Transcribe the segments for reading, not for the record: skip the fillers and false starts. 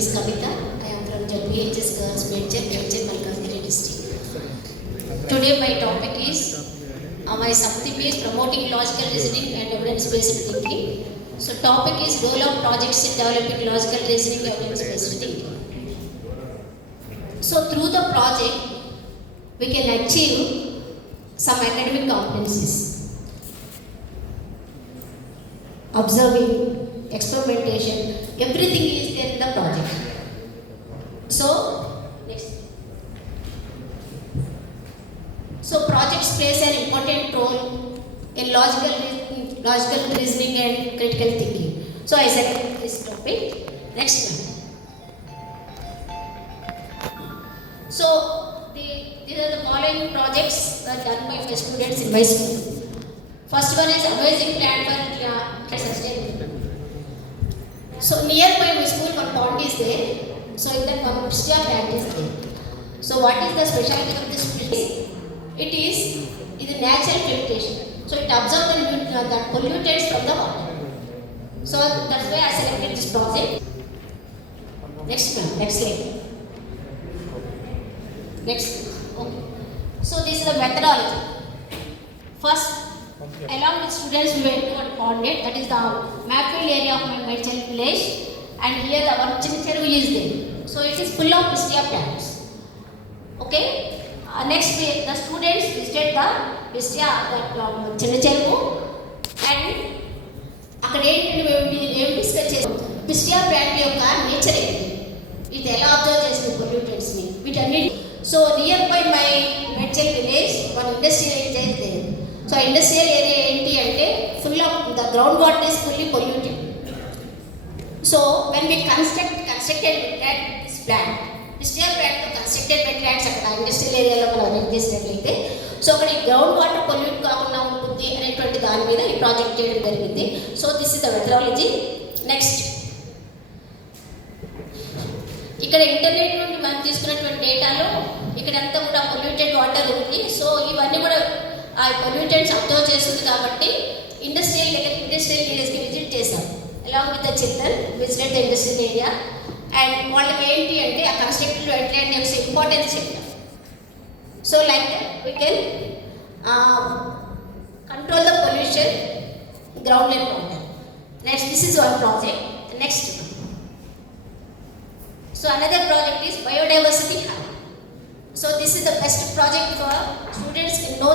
is Kavita. I am from JPHS Girls Medchet, Malkazgiri district. Today my topic is my subtheme is promoting logical reasoning and evidence-based thinking. So topic is role of projects in developing logical reasoning and evidence-based thinking. So through the project, we can achieve some academic competencies. Observing, experimentation, everything is there in the project. So, next. So projects plays an important role in logical reasoning and critical thinking. So I select this topic. Next one. So these are the following projects done by my students in my school. First one is amazing plan for sustainability. So nearby my school one pond is there. So in that one Pistia plant is there. So what is the specialty of this place? It is natural filtration. So it absorbs the pollutants from the water. So that's why I selected this project. Next one, next slide. Next. Okay. So this is the methodology. First, along with students, we went to a pond, that is the map field area of my Medchet village, and here the one Chinnacheru is there. So it is full of Pistia plants. Okay. Next, the students visited the Pistia Chinnacheru, and అక్కడ ఏం డిస్కస్ చేస్తాం Pistia plant యొక్క నేచర్ ఏంటి, ఇది ఎలా అబ్జర్వ్ చేసింది పొల్యూటెంట్స్ని, వీటన్నిటి. So near by my Medchal village one industrial area అయితే, సో ఇండస్ట్రియల్ ఏరియా ఏంటి అంటే full of the ground water is fully polluted. So when we constructed this plant, pistia plant constructed wetlands అక్కడ ఇండస్ట్రియల్ ఏరియాలో మనం అరేంజ్ చేసినట్లయితే, సో అక్కడ ఈ గ్రౌండ్ వాటర్ పొల్యూట్ కాకుండా ఉంటుంది అనేటువంటి దాని మీద ఈ ప్రాజెక్ట్ చేయడం జరిగింది. So this is the methodology. Next, ఇక్కడ ఇంటర్నెట్ నుండి మనం తీసుకున్నటువంటి డేటాలో ఇక్కడంతా కూడా పొల్యూటెడ్ వాటర్ ఉంది. సో ఇవన్నీ కూడా ఆ పొల్యూటెంట్స్ అబ్జర్వ్ చేస్తుంది కాబట్టి ఇండస్ట్రియల్ ఏరియాస్కి విజిట్ చేశాం. Along with the children visited the industrial area, and వాళ్ళకి ఏంటి అంటే ఆ కన్స్ట్రక్టెడ్ వెట్లాండ్ యొక్క ఇంపార్టెన్స్ చెప్పాం. So like that we can control the pollution ground level water. Next, this is one project. Next, so another project is biodiversity hub. So this is the best project for students to know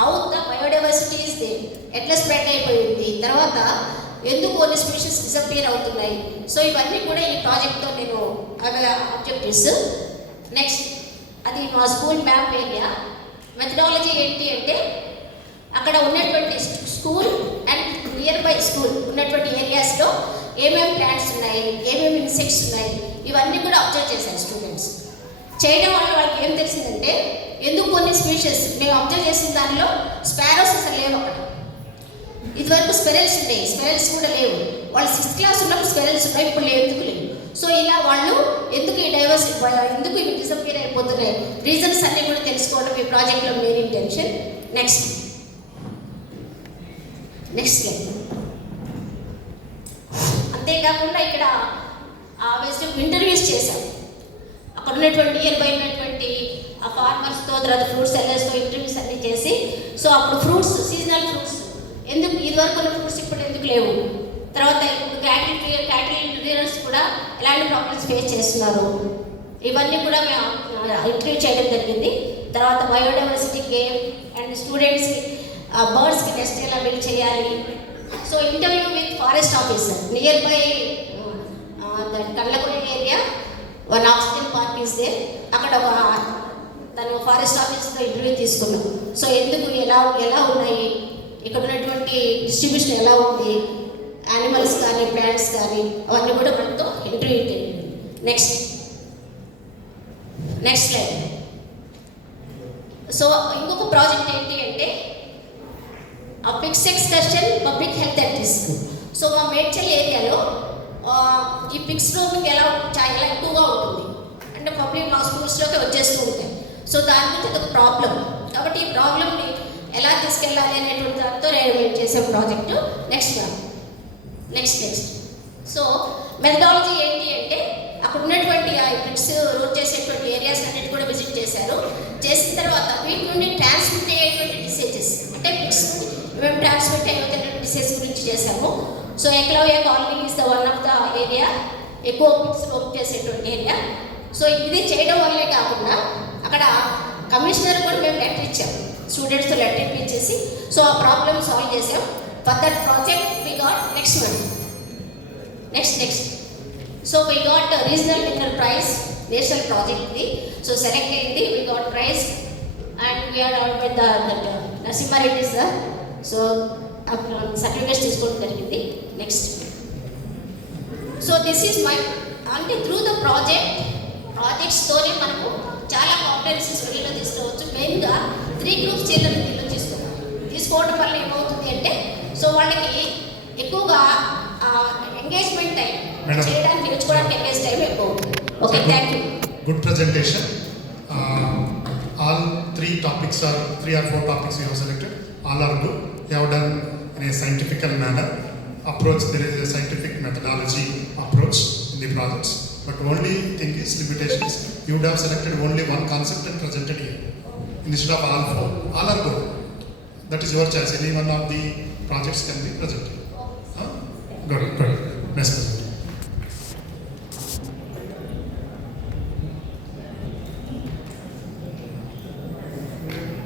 how the biodiversity is there. ఎట్లా స్ప్రెడ్ అయిపోయింది, తర్వాత ఎందుకు కొన్ని species disappear అవుతున్నాయి. సో ఇవన్నీ కూడా ఈ ప్రాజెక్ట్తో నేను ఆబ్జెక్టివ్స్. నెక్స్ట్, అది మా స్కూల్ మ్యాప్ ఏరియా. మెథడాలజీ ఏంటి అంటే అక్కడ ఉన్నటువంటి school and near by school ఉన్నటువంటి ఏరియాస్లో ఏమేమి ప్లాంట్స్ ఉన్నాయి, ఏమేమి ఇన్సెక్ట్స్ ఉన్నాయి, ఇవన్నీ కూడా అబ్జర్వ్ చేశారు స్టూడెంట్స్. చేయడం వల్ల వాళ్ళకి ఏం తెలిసిందంటే ఎందుకు కొన్ని స్పీషీస్ మేము అబ్జర్వ్ చేసిన దానిలో స్పారోస్ అసలు లేవు అక్కడ. ఇదివరకు స్పెరల్స్ ఉన్నాయి, స్పెరల్స్ కూడా లేవు. వాళ్ళు 6th క్లాస్ ఉన్నప్పుడు స్పెరల్స్ ఉన్నాయి, ఇప్పుడు ఎందుకు లేవు. సో ఇలా వాళ్ళు ఎందుకు ఈ ఎందుకు ఇవి డిసపియర్ అయిపోతున్నాయి, రీజన్స్ అన్నీ కూడా తెలుసుకోవడం ఈ ప్రాజెక్ట్లో మెయిన్ ఇంటెన్షన్. నెక్స్ట్ అంతేకాకుండా ఇక్కడ ఇంటర్వ్యూస్ చేశాం. అక్కడ ఉన్నటువంటి నియర్ బై ఉన్నటువంటి ఆ ఫార్మర్స్తో, తర్వాత ఫ్రూట్స్ సెల్లర్స్తో ఇంటర్వ్యూస్ అన్నీ చేసి, సో అప్పుడు ఫ్రూట్స్, సీజనల్ ఫ్రూట్స్ ఎందుకు ఇదివరకు ఉన్న ఫ్రూట్స్ ఇప్పుడు ఎందుకు లేవు, తర్వాత ఇప్పుడు క్యాటిల్ రీడర్స్ కూడా ఎలాంటి ప్రాబ్లమ్స్ ఫేస్ చేస్తున్నారు, ఇవన్నీ కూడా మేము ఇంటర్వ్యూ చేయడం జరిగింది. తర్వాత బయోడైవర్సిటీ గేమ్ అండ్ స్టూడెంట్స్కి బర్డ్స్కి నెస్ట్ ఎలా బిల్డ్ చేయాలి. So interview with forest officer nearby Kallagonda area, one oxygen park is there. అక్కడ తను ఫారెస్ట్ ఆఫీసర్తో ఇంటర్వ్యూ తీసుకున్నాం. సో ఎందుకు ఎలా ఉన్నాయి, ఇక్కడ ఉన్నటువంటి డిస్ట్రిబ్యూషన్ ఎలా ఉంది, యానిమల్స్ కానీ ప్లాంట్స్ కానీ అవన్నీ కూడా మనతో ఇంటర్వ్యూ చేయండి. Next slide. సో ఇంకొక ప్రాజెక్ట్ ఏంటి అంటే pigs excursion public health at risk. So మా మేడ్చల్ ఏరియాలో ఈ పిక్స్ రోమింగ్ చాలా ఎక్కువగా ఉంటుంది, అంటే పబ్లిక్ మా స్కూల్స్లోకి వచ్చేస్తూ ఉంటాయి. సో దాని గురించి అదొక ప్రాబ్లం. కాబట్టి ఈ ప్రాబ్లమ్ని ఎలా తీసుకెళ్ళాలి అనేటువంటి దాంతో నేను చేసే ప్రాజెక్టు. నెక్స్ట్. సో మెథడాలజీ ఏంటి అంటే చేశారు. చేసిన తర్వాత వీటి నుండి ట్రాన్స్మిట్ అయ్యేటువంటి డిసీజెస్ అంటే పిక్స్ మేము ట్రాన్స్మిట్ అయ్యేటువంటి డిసీజ్ గురించి చేశాము. So Ekalavya colony is the one of the area ఎక్కువ పిక్స్ వర్క్ చేసేటువంటి ఏరియా. సో ఇది చేయడం వల్లే కాకుండా అక్కడ కమిషనర్ కూడా మేము లెటర్ ఇచ్చాము, స్టూడెంట్స్తో లెటర్ ఇప్పించేసి సో ఆ ప్రాబ్లమ్ సాల్వ్ చేసాం. For that project we got next month next so we got regional winner prize, national project ఇది. సో సెలెక్ట్ అయింది, we got prize and we are out with that Narasimha Reddy sir. So certificates తీసుకోవడం జరిగింది. Next so this is my అంటే through the ప్రాజెక్ట్స్తోనే మనము చాలా కాంపిటెన్సీస్ వీళ్ళు తీసుకోవచ్చు. మెయిన్గా 3 గ్రూప్స్ చిల్డ్రన్ దీనిలో తీసుకోవడం వల్ల ఏమవుతుంది అంటే సో వాళ్ళకి ఎక్కువగా ఎంగేజ్మెంట్ టైం చేయడానికి నేర్చుకోవడానికి ఎంగేజ్ టైం ఎక్కువ అవుతుంది. Okay, thank you. Good presentation. All 3 topics or 3 or 4 topics you have selected, all are good. You have done in a scientific manner approach. There is a scientific methodology approach in the projects, but only thing is limitations. You would have selected only one concept and presented here instead of all 4. All are good. That is your choice. Any one of the projects can be presented. Good. Next.